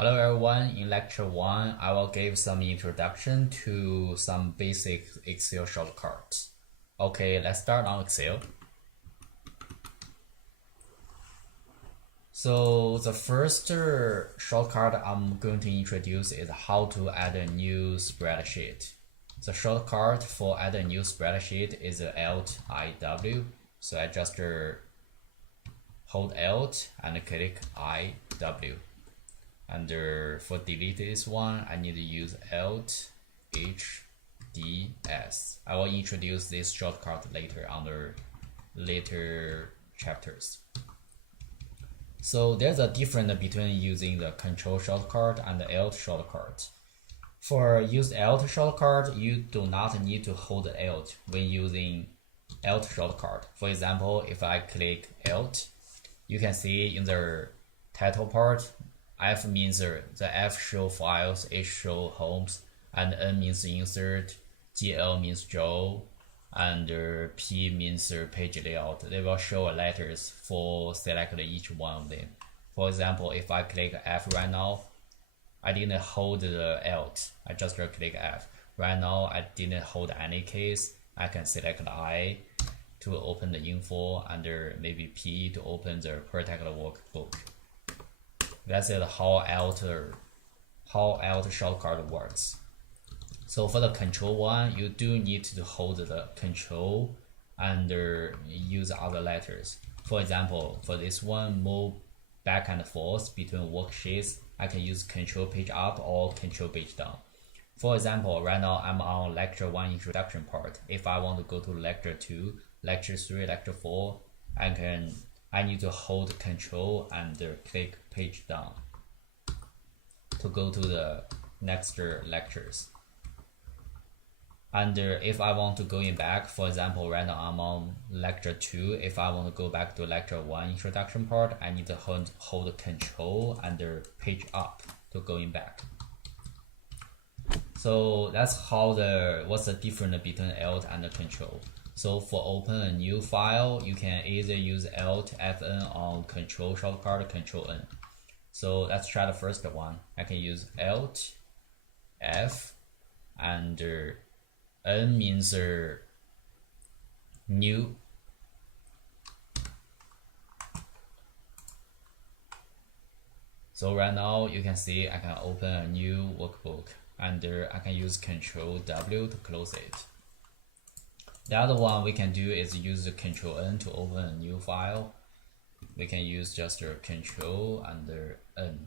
Hello everyone, in lecture 1, I will give some introduction to some basic Excel shortcuts. Okay, let's start on Excel. So the first shortcut I'm going to introduce is how to add a new spreadsheet. The shortcut for add a new spreadsheet is Alt-IW. So I just hold Alt and click IW. And for delete this one, I need to use Alt H D S. I will introduce this shortcut later under later chapters. So there's a difference between using the Control shortcut and the Alt shortcut. For use Alt shortcut, you do not need to hold Alt when using Alt shortcut. For example, if I click Alt, you can see in the title part, F means the F show files, H show homes, and N means insert, GL means draw, and P means page layout. They will show letters for select each one of them. For example, if I click F right now, I didn't hold the Alt, I just click F. Right now, I didn't hold any case. I can select I to open the info, and maybe P to open the protected workbook. That's it, how Alt shortcut works. So for the control one, you do need to hold the control and use other letters. For example, for this one, move back and forth between worksheets, I can use control page up or control page down. For example, right now I'm on lecture 1 introduction part. If I want to go to lecture 2, lecture 3, lecture 4, I need to hold control and click page down to go to the next lectures. And if I want to go back, for example, right now I'm on lecture 2. If I want to go back to lecture 1 introduction part, I need to hold control and page up to going back. So that's how what's the difference between Alt and the control. So for open a new file, you can either use Alt Fn on Control shortcut, Control N. So let's try the first one. I can use Alt F and N means new. So right now you can see I can open a new workbook, and I can use Control W to close it. The other one we can do is use the Control N to open a new file. We can use just Control and N.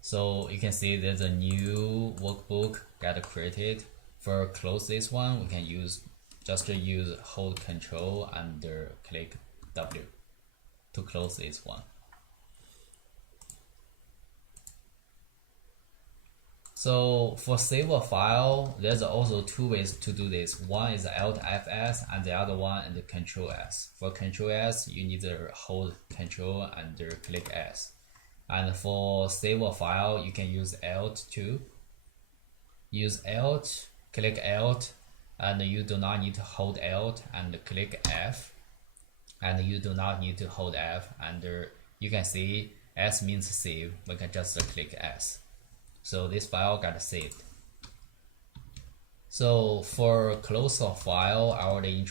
So you can see there's a new workbook get created. For close this one, we can use hold Control and click W to close this one. So for save a file, there's also two ways to do this. One is Alt Fs and the other one is Control S. For Control S, you need to hold Control and click S. And for save a file, you can use Alt too. Use Alt, click Alt, and you do not need to hold Alt and click F. And you do not need to hold F, and you can see S means save. We can just click S. So this file got saved. So for close a file, I already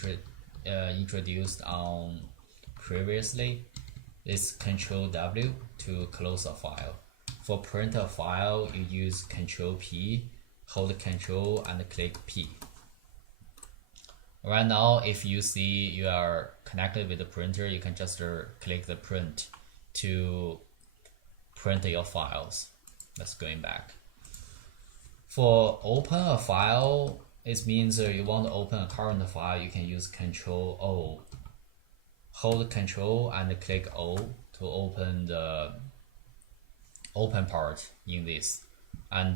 introduced on previously. It's Control W to close a file. For print a file, you use Control P, hold Control and click P. Right now, if you see you are connected with the printer, you can just click the print to print your files. Let's going back. For open a file, it means you want to open a current file, you can use Control O. Hold Control and click O to open the open part in this. And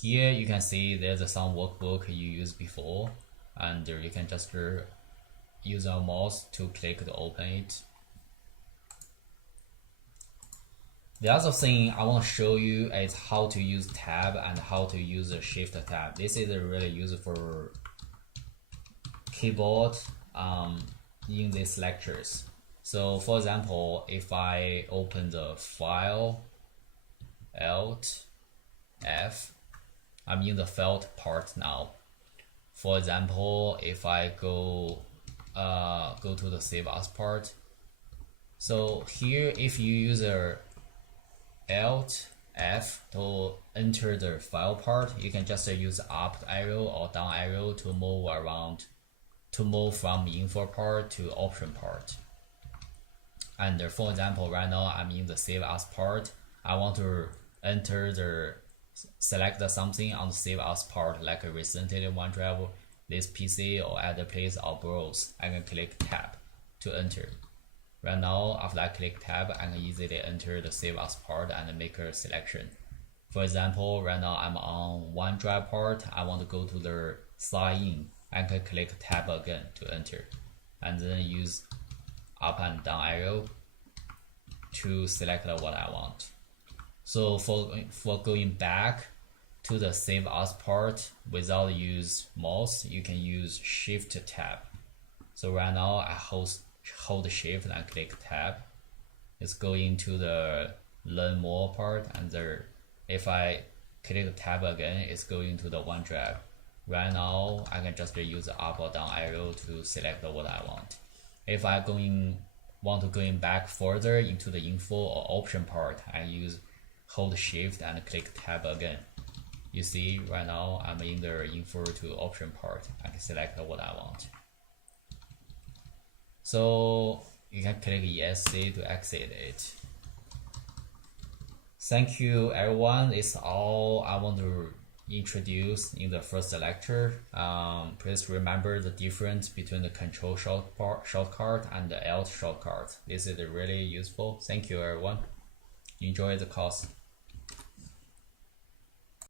here you can see there's some workbook you used before, and you can just use your mouse to click to open it. The other thing I want to show you is how to use tab and how to use a shift tab. This is really useful for keyboard in these lectures. So for example, if I open the file, Alt F, I'm in the felt part now. For example, if I go to the save as part, so here if you use a Alt F to enter the file part, you can just use up arrow or down arrow to move around, to move from info part to option part. And for example, right now I'm in the save as part. I want to select something on the save as part, like a recently OneDrive, this PC, or other place, or browse. I can click tab to enter. Right now, after I click tab, I can easily enter the save as part and make a selection. For example, right now I'm on OneDrive part. I want to go to the sign in. I can click tab again to enter, and then use up and down arrow to select what I want. So for going back to the save as part without use mouse, you can use shift tab. So right now I hold shift and click tab. It's going to the learn more part, and if I click tab again, it's going to the OneDrive. Right now I can just use the up or down arrow to select what I want. If I want to going back further into the info or option part, I use hold shift and click tab again. You see right now I'm in the info to option part. I can select what I want. So you can click ESC to exit it. Thank you everyone. It's all I want to introduce in the first lecture. Please remember the difference between the control shortcut and the Alt shortcut. This is really useful. Thank you everyone. Enjoy the course.